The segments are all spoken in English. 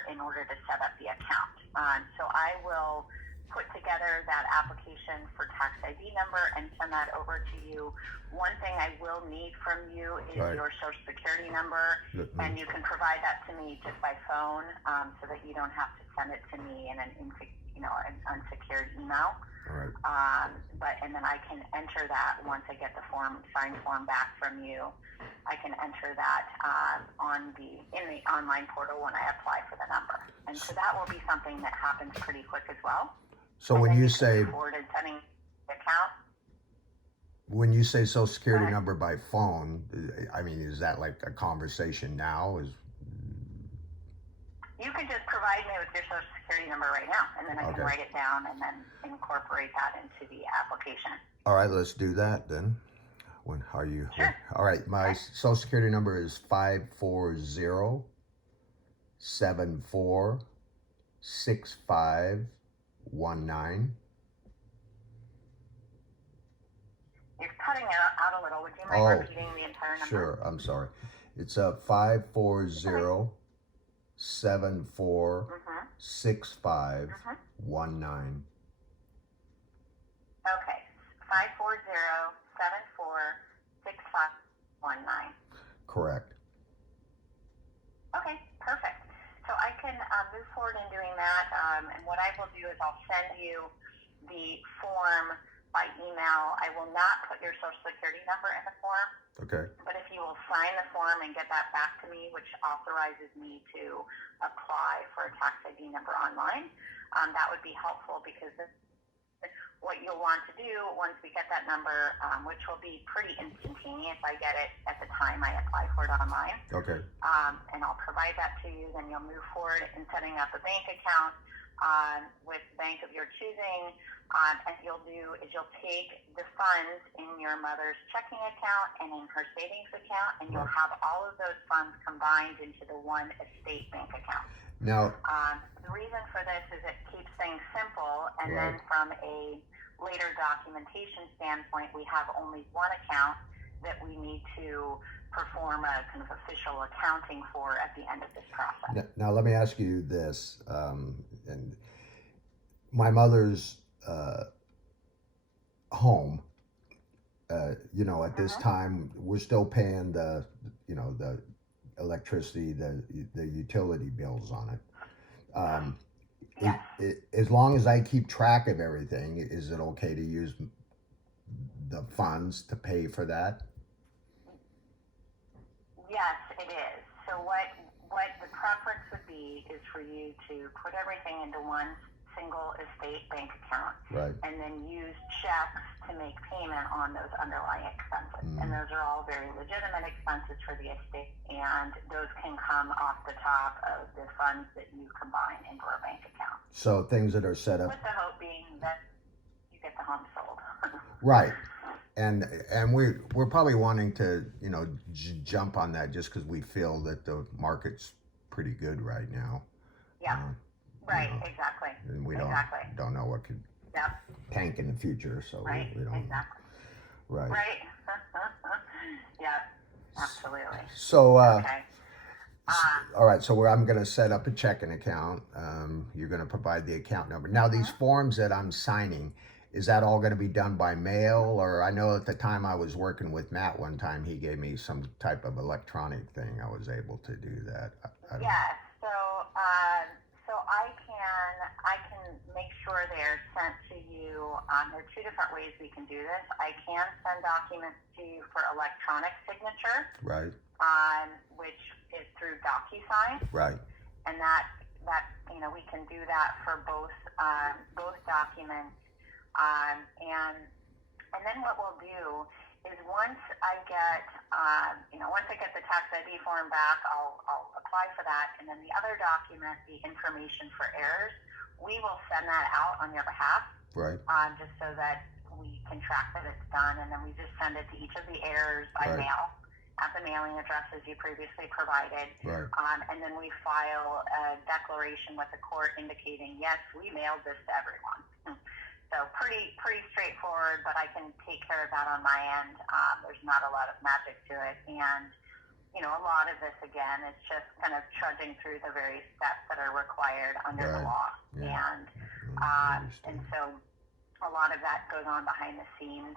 number in order to set up the account. So I will put together that application for tax ID number and send that over to you. One thing I will need from you is your Social Security number, and you can provide that to me just by phone, so that you don't have to send it to me in an unsecured email. And then I can enter that once I get the signed form back from you. I can enter that in the online portal when I apply for the number, and so that will be something that happens pretty quick as well. So when you say Social Security number by phone, I mean, is that like a conversation now? You can just provide me with your Social Security number right now, and then I can write it down and then incorporate that into the application. All right, let's do that then. When are you? Sure. All right, my Social Security number is 540-74-6519. You're cutting out a little. Would you mind repeating the entire number? Sure, I'm sorry. It's 540-74-6519. Okay, 540-74-6519. Correct. Okay, perfect. So I can move forward in doing that, and what I will do is I'll send you the form by email. I will not put your Social Security number in the form. Okay. But if you will sign the form and get that back to me, which authorizes me to apply for a tax ID number online, that would be helpful, because what you'll want to do once we get that number, which will be pretty instantaneous, I get it at the time I apply for it online. Okay. And I'll provide that to you. Then you'll move forward in setting up a bank account with the bank of your choosing. And you'll take the funds in your mother's checking account and in her savings account, and you'll have all of those funds combined into the one estate bank account. Now, the reason for this is it keeps things simple, and then from a later documentation standpoint, we have only one account that we need to perform a kind of official accounting for at the end of this process. Now let me ask you this, and my mother's home, at this time, we're still paying the electricity, the utility bills on it. As long as I keep track of everything, is it okay to use the funds to pay for that? Yes, it is. So what the preference would be is for you to put everything into one single estate bank account, and then use checks to make payment on those underlying expenses. And those are all very legitimate expenses for the estate, and those can come off the top of the funds that you combine into a bank account. So things that are set up, with the hope being that you get the home sold. Right. And we're probably wanting to jump on that just because we feel that the market's pretty good right now. Exactly. And we don't know what could tank in the future, so we don't. Exactly. Right. Yeah, absolutely. So all right, so I'm going to set up a checking account. You're going to provide the account number. Now, these forms that I'm signing, is that all going to be done by mail? Or I know at the time I was working with Matt one time, he gave me some type of electronic thing. I was able to do that. Yes. So I can make sure they're sent to you. There are two different ways we can do this. I can send documents to you for electronic signature. Right. Which is through DocuSign. Right. And that we can do that for both documents. And then what we'll do is once I get the tax ID form back, I'll apply for that, and then the other document, the information for heirs, we will send that out on your behalf. Right. Just so that we can track that it's done, and then we just send it to each of the heirs by mail at the mailing addresses you previously provided. Right. And then we file a declaration with the court indicating, yes, we mailed this to everyone. So pretty straightforward, but I can take care of that on my end. There's not a lot of magic to it. And a lot of this again is just kind of trudging through the various steps that are required under the law, and so a lot of that goes on behind the scenes.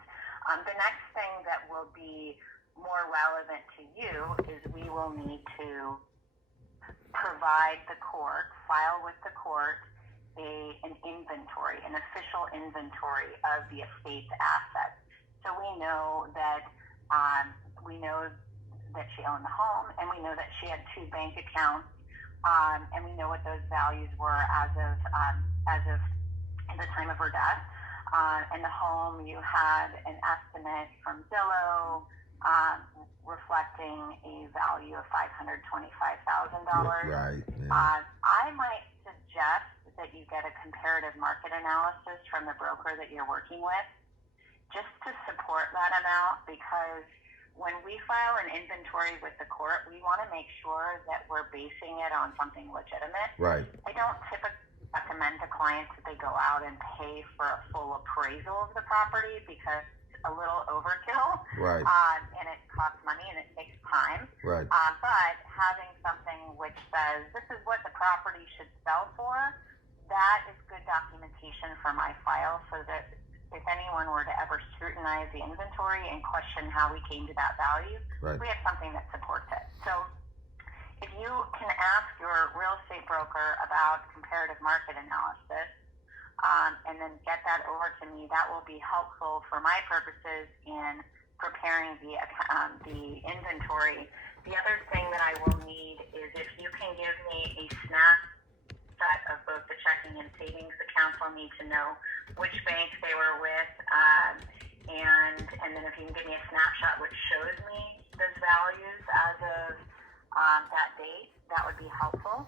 The next thing that will be more relevant to you is we will need to provide the court, file with the court, an inventory, an official inventory of the estate's assets. So we know that she owned the home, and we know that she had 2 bank accounts, and we know what those values were as of the time of her death. And the home, you had an estimate from Zillow reflecting a value of $525,000. Right. Yeah. I might suggest that you get a comparative market analysis from the broker that you're working with, just to support that amount, because when we file an inventory with the court, we want to make sure that we're basing it on something legitimate. Right. I don't typically recommend to clients that they go out and pay for a full appraisal of the property, because it's a little overkill. Right. And it costs money and it takes time. Right. But having something which says this is what the property should sell for, that is good documentation for my file, so that if anyone were to ever scrutinize the inventory and question how we came to that value, right, we have something that supports it. So if you can ask your real estate broker about comparative market analysis, and then get that over to me, that will be helpful for my purposes in preparing the inventory. The other thing that I will need is if you can give me a snapshot of both the checking and savings accounts. I'll need to know which bank they were with, and then if you can give me a snapshot which shows me those values as of that date, that would be helpful.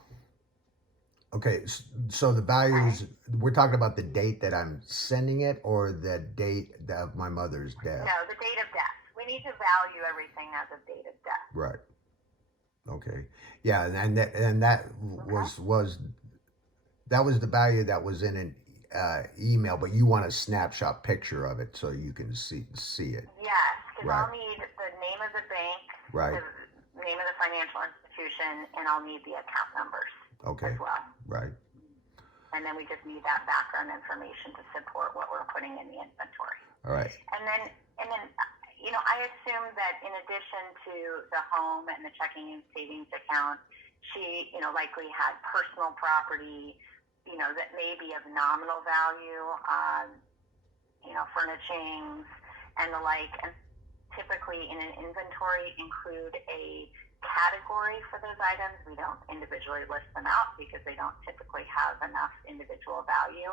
Okay, so the values, we're talking about the date that I'm sending it, or the date of my mother's death? No, the date of death. We need to value everything as of date of death. Right. Okay. Yeah, and that was the value that was in an email, but you want a snapshot picture of it so you can see it. Yes, because right. I'll need the name of the bank, right, the name of the financial institution, and I'll need the account numbers. Okay. As well. Right. And then we just need that background information to support what we're putting in the inventory. All right. And then I assume that in addition to the home and the checking and savings account, she, likely had personal property, that may be of nominal value, furnishings and the like. And typically in an inventory include a category for those items. We don't individually list them out because they don't typically have enough individual value.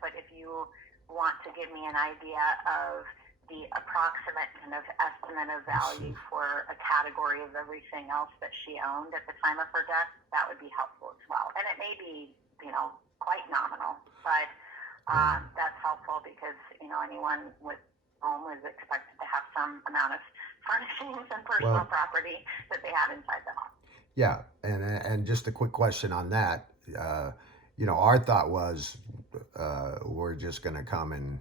But if you want to give me an idea of the approximate kind of estimate of value for a category of everything else that she owned at the time of her death, that would be helpful as well. And it may be, quite nominal, but that's helpful because, anyone with home is expected to have some amount of furnishings and personal property that they have inside the home. Yeah, and just a quick question on that. Our thought was we're just going to come and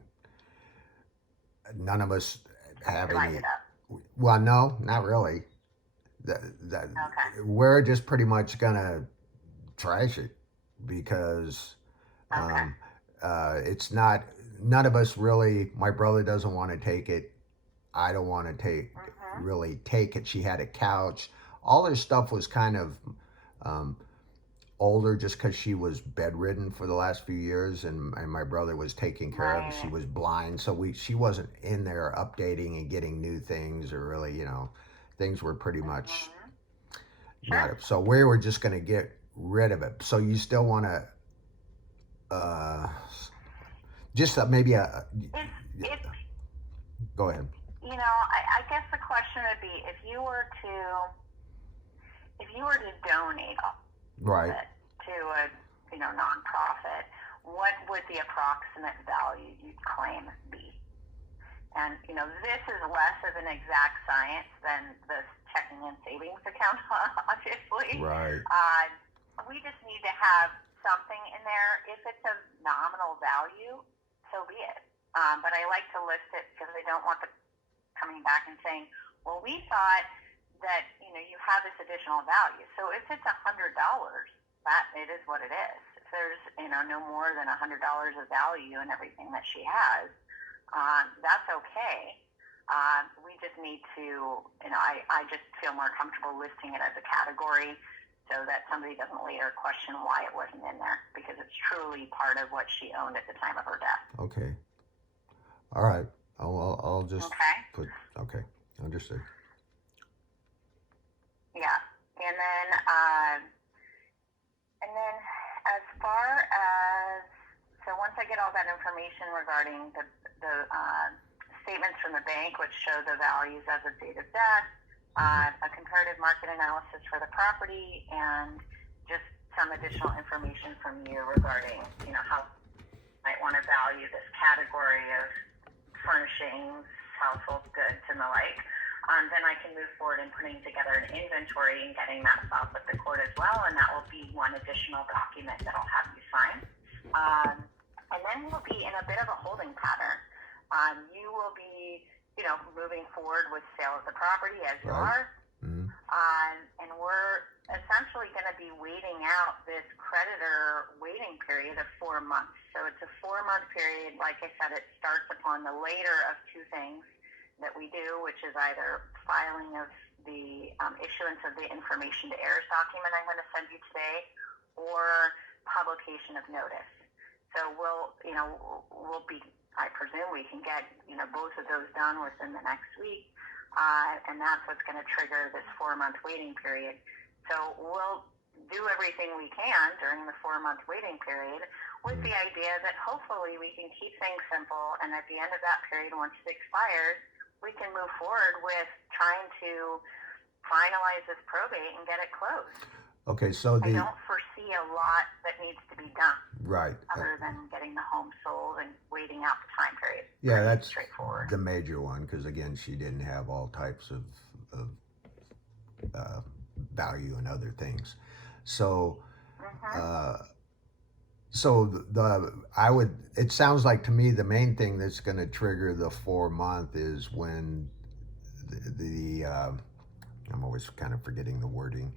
none of us have any. Well, no, not really. Okay. We're just pretty much going to trash it because it's not. None of us really. My brother doesn't want to take it. I don't want to really take it. She had a couch. All her stuff was kind of older just because she was bedridden for the last few years, and my brother was taking care of her. She was blind, so she wasn't in there updating and getting new things, or really, things were pretty much not. So we were just going to get rid of it. So you still want to just maybe go ahead. I guess the question would be if you were to donate right it to a nonprofit, what would the approximate value you'd claim be? And this is less of an exact science than the checking and savings account, obviously. Right. We just need to have something in there. If it's of nominal value, so be it. But I like to list it because I don't want the coming back and saying, well, we thought that, you have this additional value. So if it's $100, that it is what it is. If there's, no more than $100 of value in everything that she has, that's okay. We just need to, I just feel more comfortable listing it as a category so that somebody doesn't later question why it wasn't in there, because it's truly part of what she owned at the time of her death. Okay. All right. I'll just put, okay. Understood. Yeah. And then as far as, so once I get all that information regarding the statements from the bank, which show the values as of date of death, a comparative market analysis for the property, and just some additional information from you regarding, how you might want to value this category of furnishings, household goods, and the like. Then I can move forward in putting together an inventory and getting that filed with the court as well, and that will be one additional document that I'll have you sign. And then we'll be in a bit of a holding pattern. You will be, moving forward with sale of the property as you are. Mm-hmm. And we're essentially going to be waiting out this creditor waiting period of 4 months. So it's a 4-month period. Like I said, it starts upon the later of two things that we do, which is either filing of the issuance of the information to heirs document I'm going to send you today, or publication of notice. So we'll be, I presume we can get, both of those done within the next week. And that's what's going to trigger this 4-month waiting period. So we'll do everything we can during the 4-month waiting period with the idea that hopefully we can keep things simple. And at the end of that period, once it expires, we can move forward with trying to finalize this probate and get it closed. Okay, so I don't foresee a lot that needs to be done. Right. Other than getting the home sold and waiting out the time period. Yeah, that's straightforward. The major one, because again, she didn't have all types of value and other things. So, it sounds like to me the main thing that's going to trigger the 4-month is when I'm always kind of forgetting the wording.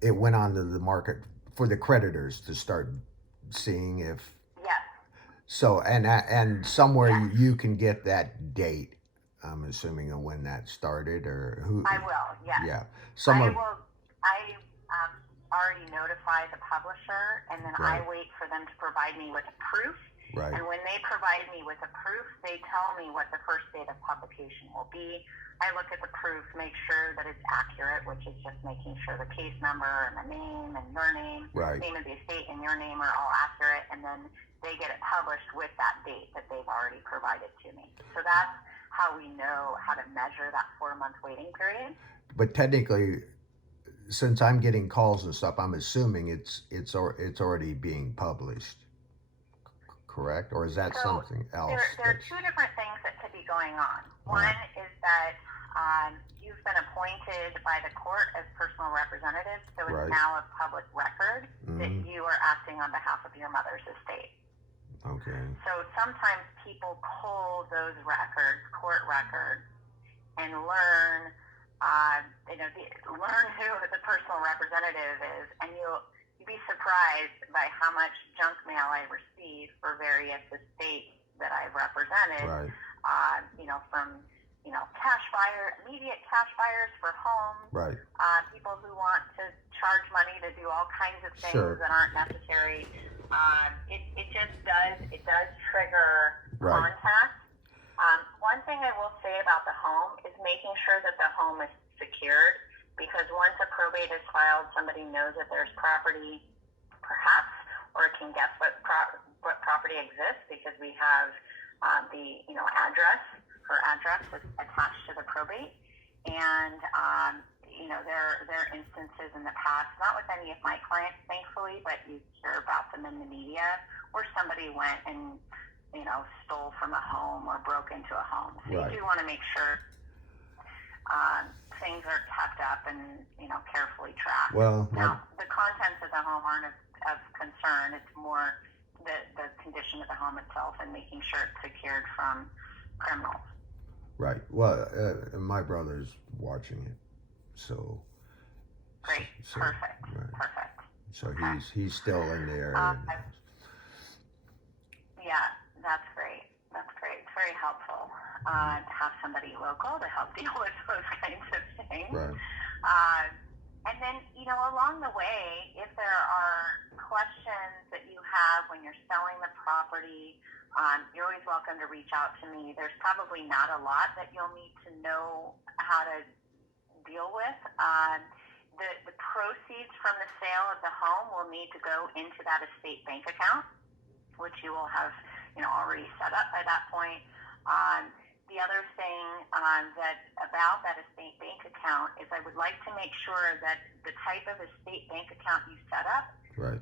It went onto the market for the creditors to start seeing if. Yes. So and somewhere you can get that date. I'm assuming of when that started, or who. I will. Yes. Yeah. I already notify the publisher, and then I wait for them to provide me with a proof. Right. And when they provide me with a proof, they tell me what the first date of publication will be. I look at the proof, make sure that it's accurate, which is just making sure the case number and the name and your name, name of the estate and your name are all accurate, and then they get it published with that date that they've already provided to me. So that's how we know how to measure that 4-month waiting period. But technically, since I'm getting calls and stuff, I'm assuming it's already being published. Correct? Or is that something else? There are two different things that could be going on. One is that you've been appointed by the court as personal representative, so it's now a public record that you are acting on behalf of your mother's estate. Okay. So sometimes people cull those records, court records, and learn who the personal representative is, and you'll be surprised by how much junk mail I receive for various estates that I've represented. Right. From immediate cash buyers for homes. Right. People who want to charge money to do all kinds of things that aren't necessary. It does trigger contact. One thing I will say about the home is making sure that the home is secured, because once a probate is filed, somebody knows that there's property, perhaps, or can guess what property exists, because we have the address. Her address was attached to the probate, and there are instances in the past, not with any of my clients, thankfully, but you hear about them in the media, where somebody went and stole from a home or broke into a home. So you do want to make sure things are kept up and carefully tracked. Well, now the contents of the home aren't of concern. It's more the condition of the home itself and making sure it's secured from criminals. Right. Well, my brother's watching it, So, Great. so Perfect. right. Perfect. So Okay. he's still in the area. Yeah, that's great. That's great. It's very helpful to have somebody local to help deal with those kinds of things. Right. And then, along the way, if there are questions that you have when you're selling the property, you're always welcome to reach out to me. There's probably not a lot that you'll need to know how to deal with. The proceeds from the sale of the home will need to go into that estate bank account, which you will have, already set up by that point. The other thing that about that estate bank account is I would like to make sure that the type of estate bank account you set up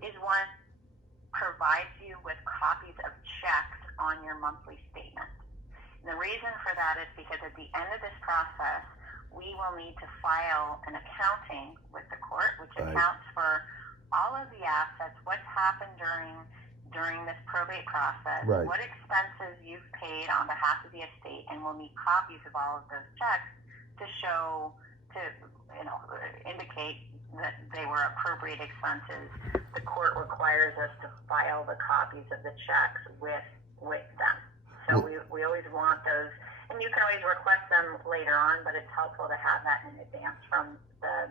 is one that provides you with copies of checks on your monthly statement. And the reason for that is because at the end of this process, we will need to file an accounting with the court, which accounts for all of the assets, what's happened during this probate process, what expenses you've paid on behalf of the estate, and we'll need copies of all of those checks to show, indicate that they were appropriate expenses. The court requires us to file the copies of the checks with them. So we always want those, and you can always request them later on, but it's helpful to have that in advance from the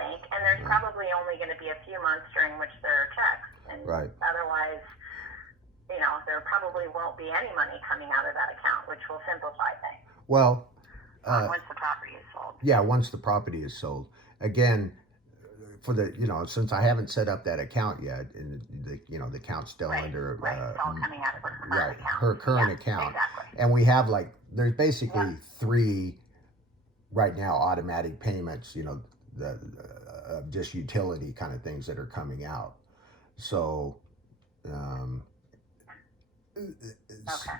bank. And there's probably only going to be a few months during which there are checks. And otherwise, there probably won't be any money coming out of that account, which will simplify things. Well, once the property is sold. Yeah, once the property is sold. Again, for the since I haven't set up that account yet, and the account's still under it's all coming out of her current account. Her current account. Exactly. And we have there's basically 3 right now automatic payments. The just utility kind of things that are coming out. So,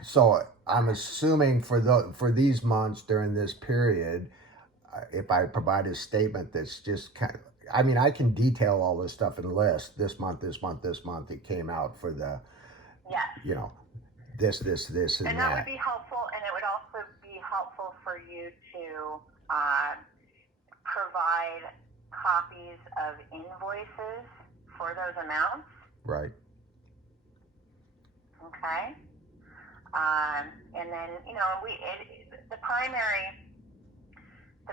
so I'm assuming for these months during this period, if I provide a statement that's just kind of, I can detail all this stuff in a list. This month, it came out for the, this, and that would be helpful, and it would also be helpful for you to provide copies of invoices for those amounts. Right. Okay. And then, the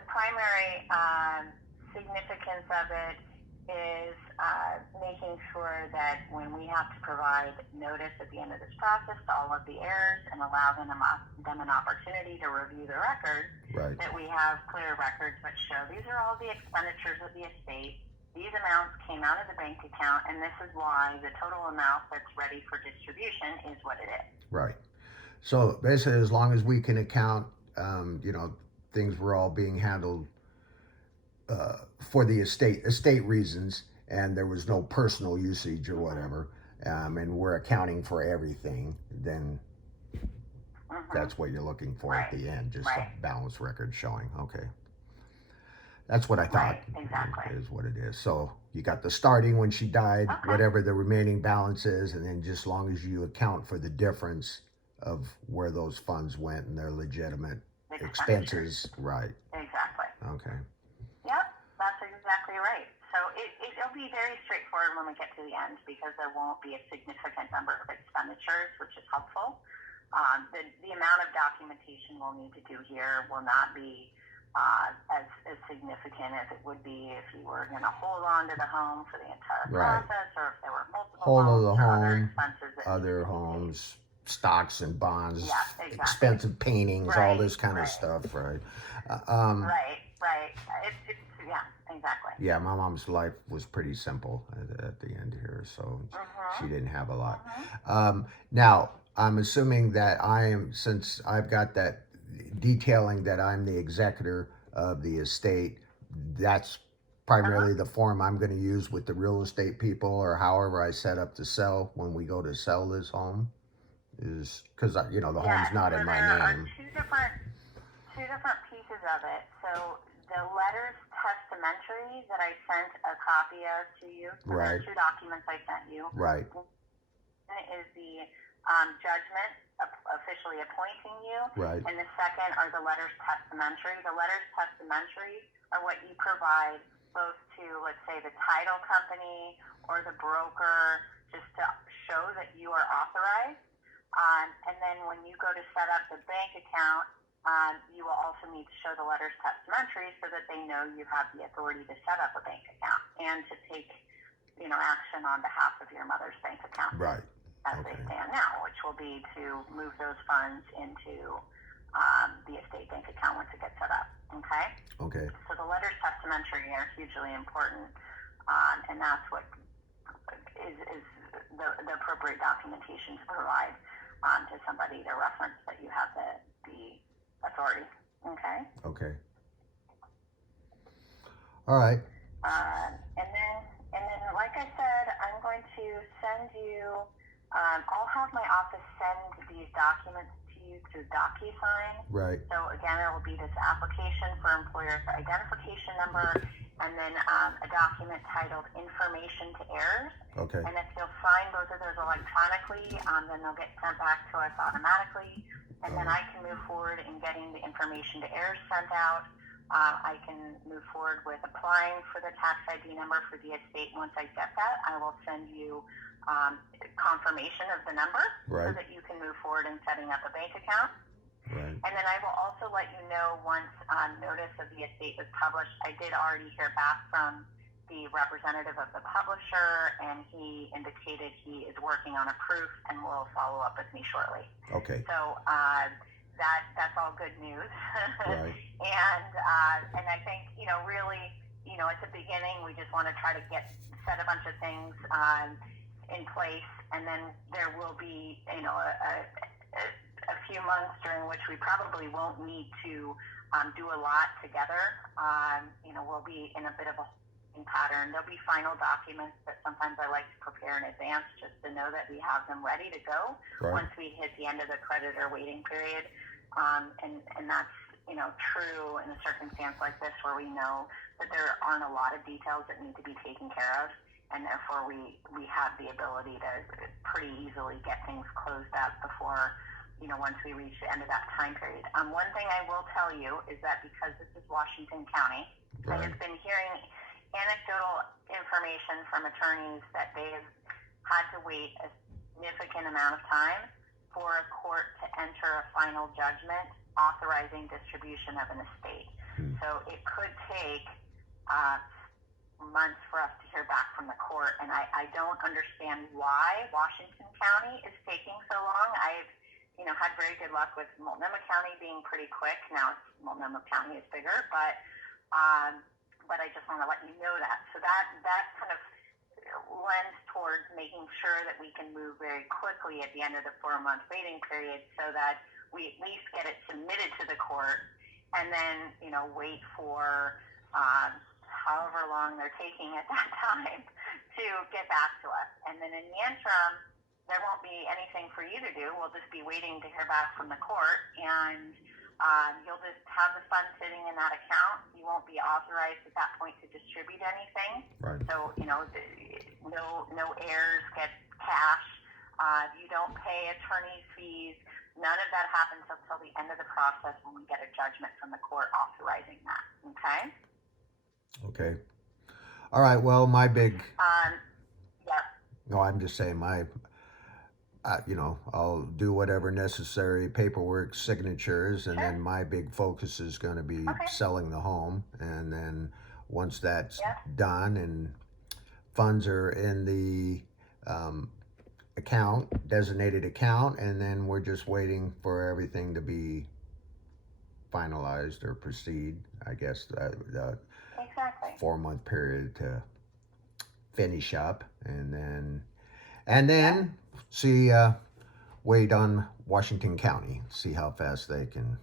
primary significance of it is making sure that when we have to provide notice at the end of this process to all of the heirs and allow them an opportunity to review the records, that we have clear records that show these are all the expenditures of the estate. These amounts came out of the bank account, and this is why the total amount that's ready for distribution is what it is. Right. So basically, as long as we can account, things were all being handled for the estate reasons, and there was no personal usage or whatever, and we're accounting for everything, then that's what you're looking for at the end, just a balanced record showing. Okay. That's what I thought. Exactly. Is what it is. So you got the starting when she died, whatever the remaining balance is, and then just as long as you account for the difference of where those funds went and their legitimate expenses. Right. Exactly. Okay. Yep, that's exactly right. So it'll be very straightforward when we get to the end because there won't be a significant number of expenditures, which is helpful. The amount of documentation we'll need to do here will not be as significant as it would be if you were going to hold on to the home for the entire process, or if there were multiple homes or other expenses. Other homes, stocks and bonds, expensive paintings, all this kind of stuff, right? Right. Exactly. Yeah, my mom's life was pretty simple at the end here, so she didn't have a lot. Now, I'm assuming that since I've got that detailing that I'm the executor of the estate, that's primarily the form I'm going to use with the real estate people, or however I set up to sell when we go to sell this home, is because the home's not in my name. There are two different pieces of it. So the letters testamentary that I sent a copy of to you, so there are 2 documents I sent you. Right. One is the judgment officially appointing you, right. And the second are the letters testamentary. The letters testamentary are what you provide both to, let's say, the title company or the broker, just to show that you are authorized. And then when you go to set up the bank account, you will also need to show the letters testamentary so that they know you have the authority to set up a bank account and to take, action on behalf of your mother's bank account. Right. As they stand now, which will be to move those funds into the estate bank account once it gets set up. Okay? Okay. So the letters testamentary are hugely important, and that's what is the appropriate documentation to provide to somebody to reference that you have the authority. Okay? Okay. All right. And then, like I said, I'm going to send you. I'll have my office send these documents to you through DocuSign. Right. So again, it will be this application for employer's identification number, and then a document titled Information to Heirs. Okay. And if you'll sign both of those electronically, then they'll get sent back to us automatically, and then I can move forward in getting the information to heirs sent out. I can move forward with applying for the tax ID number for the estate. Once I get that, I will send you confirmation of the number so that you can move forward in setting up a bank account. Right. And then I will also let you know once notice of the estate was published. I did already hear back from the representative of the publisher, and he indicated he is working on a proof and will follow up with me shortly. Okay. So that's all good news. Right. And I think, really, at the beginning, we just want to try to set a bunch of things in place, and then there will be, a few months during which we probably won't need to do a lot together. We'll be in a bit of a holding pattern. There'll be final documents that sometimes I like to prepare in advance just to know that we have them ready to go once we hit the end of the creditor waiting period. And that's, true in a circumstance like this where we know that there aren't a lot of details that need to be taken care of, and therefore we have the ability to pretty easily get things closed up before, once we reach the end of that time period. One thing I will tell you is that because this is Washington County, I have been hearing anecdotal information from attorneys that they have had to wait a significant amount of time for a court to enter a final judgment authorizing distribution of an estate. So it could take months for us to hear back from the court, and I don't understand why Washington County is taking so long. I've had very good luck with Multnomah County being pretty quick. Now Multnomah County is bigger, but I just want to let you know that. So that kind of lends towards making sure that we can move very quickly at the end of the 4-month waiting period, so that we at least get it submitted to the court, and then wait for however long they're taking at that time to get back to us. And then in the interim, there won't be anything for you to do. We'll just be waiting to hear back from the court, and you'll just have the funds sitting in that account. You won't be authorized at that point to distribute anything. Right. So, no heirs get cash. You don't pay attorney's fees. None of that happens until the end of the process when we get a judgment from the court authorizing that. Okay? Okay. All right. Well, my big. Yep. No, I'm just saying I'll do whatever necessary paperwork, signatures, and then my big focus is going to be selling the home. And then once that's done and funds are in the designated account, and then we're just waiting for everything to be finalized or proceed, I guess, the 4-month period to finish up, and then see, wait on Washington County, see how fast they can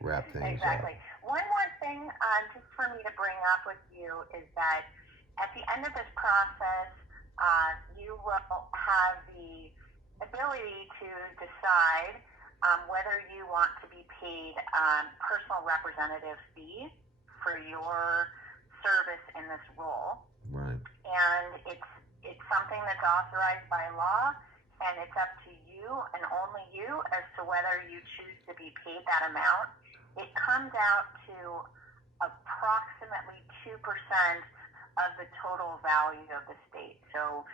wrap things up. One more thing just for me to bring up with you is that at the end of this process, you will have the ability to decide whether you want to be paid personal representative fees for your service in this role. Right. And it's something that's authorized by law, and it's up to you and only you as to whether you choose to be paid that amount. It comes out to approximately 2% of the total value of the state. So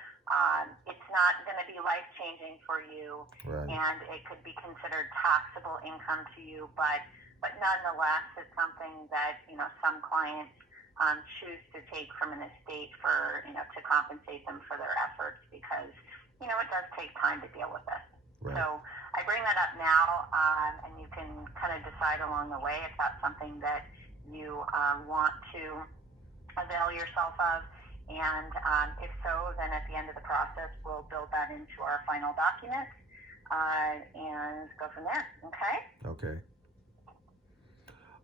it's not going to be life-changing for you, Right. and it could be considered taxable income to you, but nonetheless, it's something that, some clients choose to take from an estate for, to compensate them for their efforts because, it does take time to deal with this. Right. So I bring that up now, and you can kind of decide along the way if that's something that you want to avail yourself of. And if so, then at the end of the process, we'll build that into our final document and go from there. Okay? Okay.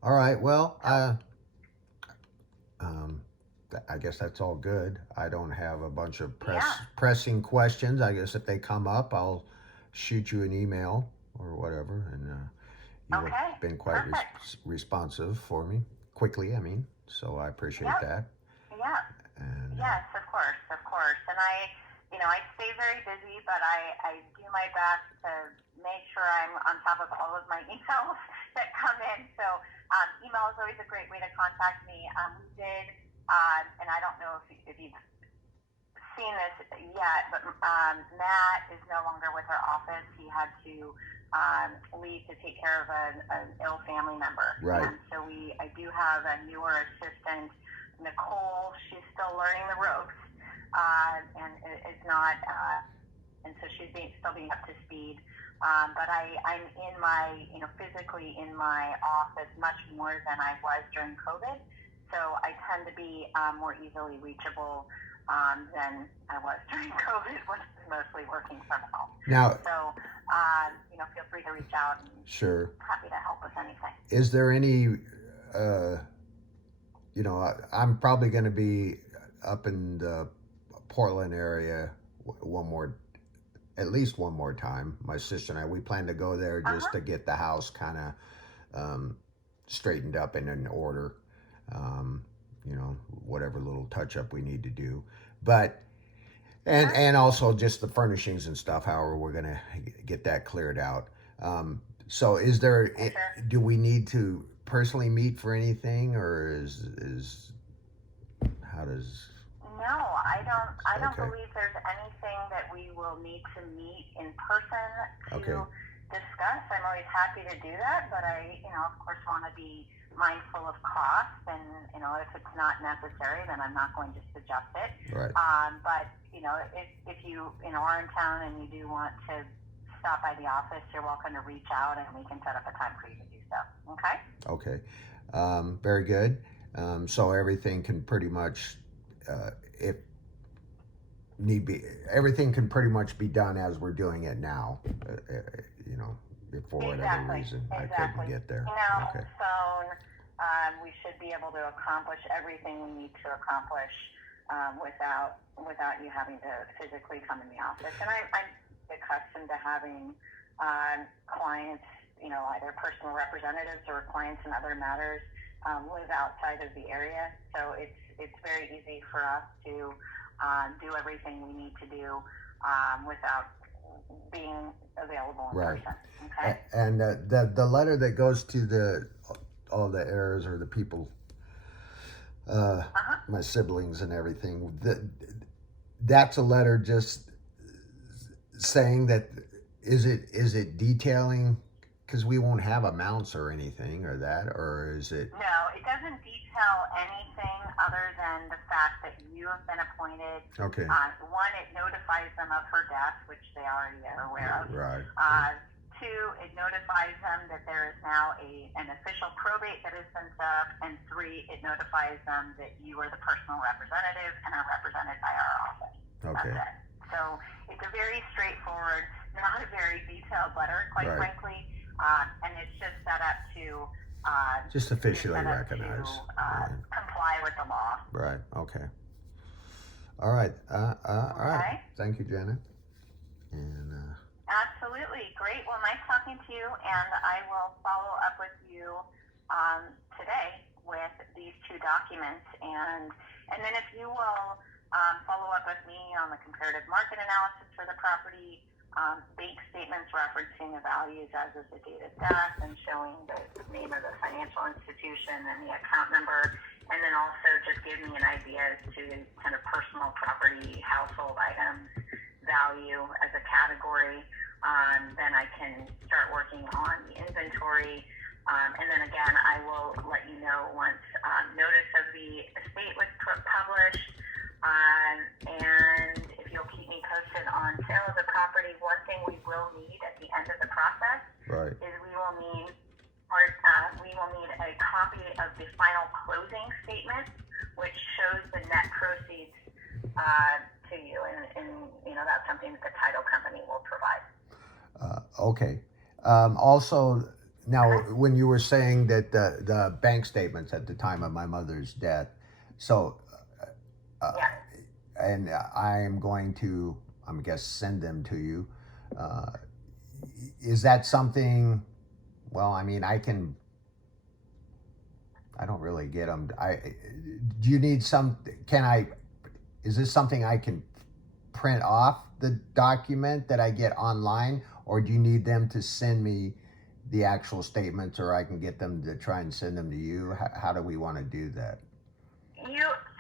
All right. Well, I guess that's all good. I don't have a bunch of pressing questions. I guess if they come up, I'll shoot you an email or whatever. And you've been quite responsive for me, quickly, I mean. So I appreciate that. Yeah. And, yes, of course. And I stay very busy, but I do my best to make sure I'm on top of all of my emails that come in. So email is always a great way to contact me. We did, and I don't know if you've seen this yet, but Matt is no longer with our office. He had to leave to take care of an ill family member. Right. And so I do have a newer assistant, Nicole. She's still learning the ropes, and is not, and so she's still being up to speed. But I'm in my, physically in my office much more than I was during COVID. So I tend to be more easily reachable than I was during COVID when I was mostly working from home. Now, so, feel free to reach out. And sure. Happy to help with anything. Is there any, I'm probably going to be up in the Portland area at least one more time. My sister and I, we plan to go there just to get the house kind of straightened up and in order. Whatever little touch up we need to do, but and also just the furnishings and stuff. However, we're gonna get that cleared out. So, do we need to personally meet for anything, or is how does? No, I don't believe there's anything that we will need to meet in person to discuss. I'm always happy to do that, but I, of course, want to be mindful of costs, and if it's not necessary, then I'm not going to suggest it. Right. But if you are in town and you do want to stop by the office, you're welcome to reach out, and we can set up a time for you to do so. Okay. Okay. Very good. So everything can pretty much, if need be, everything can pretty much be done as we're doing it now. If for whatever reason I couldn't get there. Phone, we should be able to accomplish everything we need to accomplish without you having to physically come in the office. And I'm accustomed to having clients, either personal representatives or clients in other matters live outside of the area. So it's very easy for us to do everything we need to do without being available in person. Okay. And the letter that goes to all the heirs or the people, my siblings and everything, that's a letter just saying that, is it detailing, because we won't have amounts or anything or is it? No, it doesn't detail anything other than the fact that you have been appointed. Okay. One, it notifies them of her death, which they already are aware of. Right. Two, it notifies them that there is now an official probate that has been set up. And three, it notifies them that you are the personal representative and are represented by our office. Okay. That's it. So it's a very straightforward, not a very detailed letter, quite frankly. And it's just set up to just officially recognize, comply with the law. Right. Okay. All right. All right. Thank you, Janet. And absolutely great. Well, nice talking to you, and I will follow up with you today with these two documents, and then if you will follow up with me on the comparative market analysis for the property, bank statements referencing the values as of the date of death and showing the name of the financial institution and the account number, and then also just give me an idea as to kind of personal property, household items, value as a category. Then I can start working on the inventory. And then again, I will let you know once notice of the estate was published. And if you'll keep me posted on sale of the property, one thing we will need at the end of the process is we will need a copy of the final closing statement, which shows the net proceeds to you, and that's something that the title company will provide. Okay. Also, now when you were saying that the bank statements at the time of my mother's death, so. And I am going to, I guess, send them to you. Is that something? Well, I mean, I don't really get them. Do you need some? Is this something I can print off the document that I get online, or do you need them to send me the actual statements, or I can get them to try and send them to you? How do we want to do that?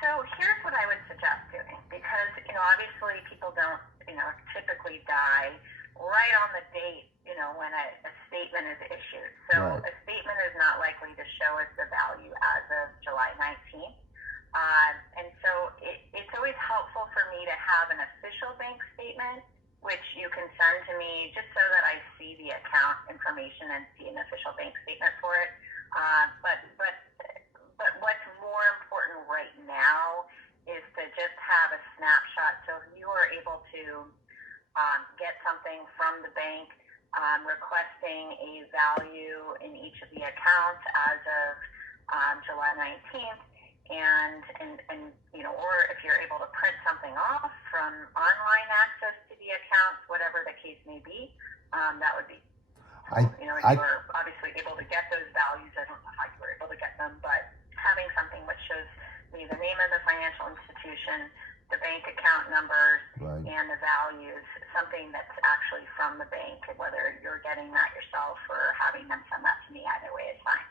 So here's what I would suggest doing, because, obviously people don't, typically die right on the date, when a statement is issued. So a statement is not likely to show us the value as of July 19th. And so it's always helpful for me to have an official bank statement, which you can send to me just so that I see the account information and see an official bank statement for it. But what's more important right now is to just have a snapshot. So if you are able to get something from the bank requesting a value in each of the accounts as of July 19th, and or if you're able to print something off from online access to the accounts, whatever the case may be, that would be. If you were obviously able to get those values, I don't know how you were able to get them, but having something which shows me the name of the financial institution, the bank account numbers, and the values, something that's actually from the bank, whether you're getting that yourself or having them send that to me, either way is fine.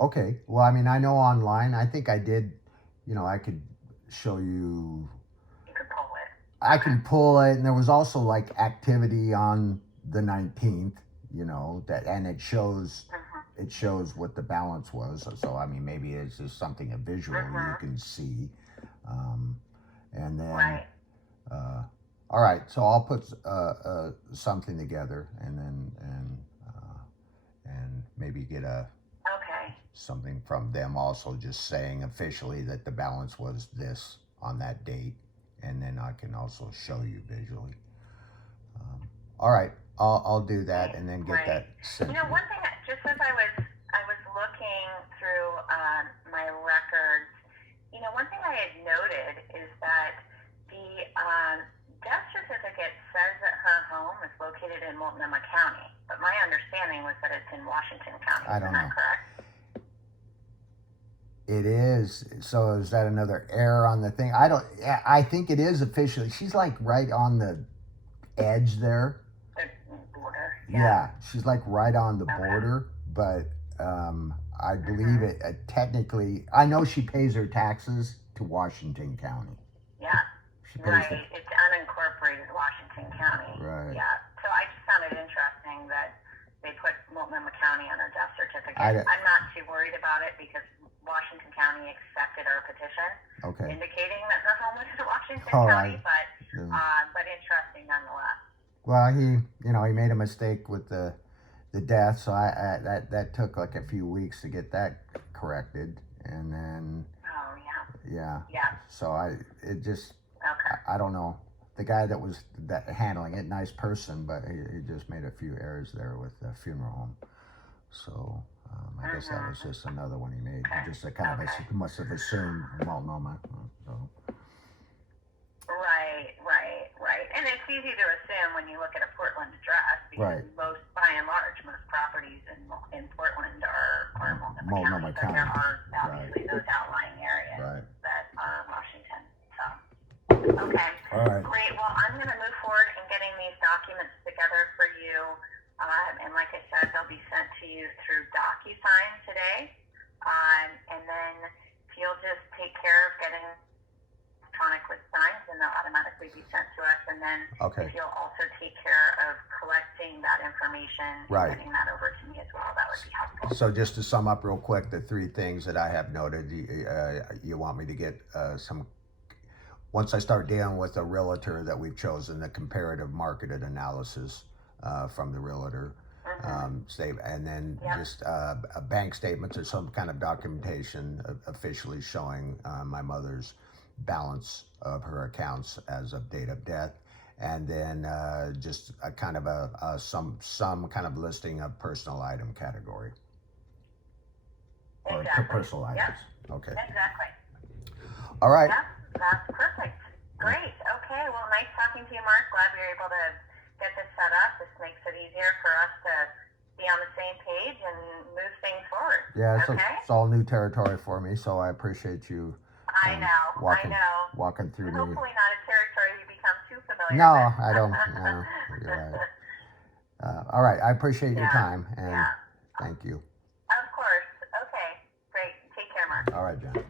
Okay. Well, I mean, I know online, I think I did, I could show you. You could pull it. I can pull it, and there was also like activity on the 19th, and it shows what the balance was. So I mean, maybe it's just something visual you can see, and then all right. So I'll put something together, and then and maybe get something from them also, just saying officially that the balance was this on that date, and then I can also show you visually. All right. I'll do that and then get that sent. One thing, just as I was looking through my records, one thing I had noted is that the death certificate says that her home is located in Multnomah County, but my understanding was that it's in Washington County. I don't know. Is that correct? It is. So is that another error on the thing? I think it is officially. She's like right on the edge there. Border. Yeah, she's like right on the border, but I believe it technically. I know she pays her taxes to Washington County. Yeah. She pays It's unincorporated Washington County. Right. Yeah. So I just found it interesting that they put Multnomah County on their death certificate. I'm not too worried about it because Washington County accepted our petition, indicating that her home was in Washington County, but interesting nonetheless. Well, he made a mistake with the death, so that took like a few weeks to get that corrected, and then. Oh yeah. Yeah. So I don't know. The guy that was handling it, nice person, but he just made a few errors there with the funeral home. So I guess that was just another one he made. He just must have assumed Multnomah. So. Right. And it's easy to assume when you look at a Portland address, because by and large, most properties in Portland are Multnomah County. But there are obviously those outlying areas that are Washington. So, okay. All right. Great. Well, I'm going to move forward and get getting these documents together for you. And like I said, they'll be sent to you through DocuSign today. And then if you'll just take care of getting electronic with signs, and they'll automatically be sent to us. And then if you'll also take care of collecting that information and getting that over to me as well, that would be helpful. So just to sum up real quick, the three things that I have noted, you want me to get once I start dealing with a realtor that we've chosen, the comparative marketed analysis from the realtor, and then just a bank statements or some kind of documentation officially showing my mother's balance of her accounts as of date of death, and then just a kind of some kind of listing of personal item category or personal items. Okay. Exactly. All right. Yeah, that's perfect. Great. Okay. Well, nice talking to you, Mark. Glad we were able to get this set up. This makes it easier for us to be on the same page and move things forward. Yeah, it's all new territory for me, so I appreciate you. I know. Walking through. And hopefully not a territory you become too familiar with. No, I don't. No, you're right. All right. I appreciate your time, and thank you. Of course. Okay. Great. Take care, Mark. All right, John.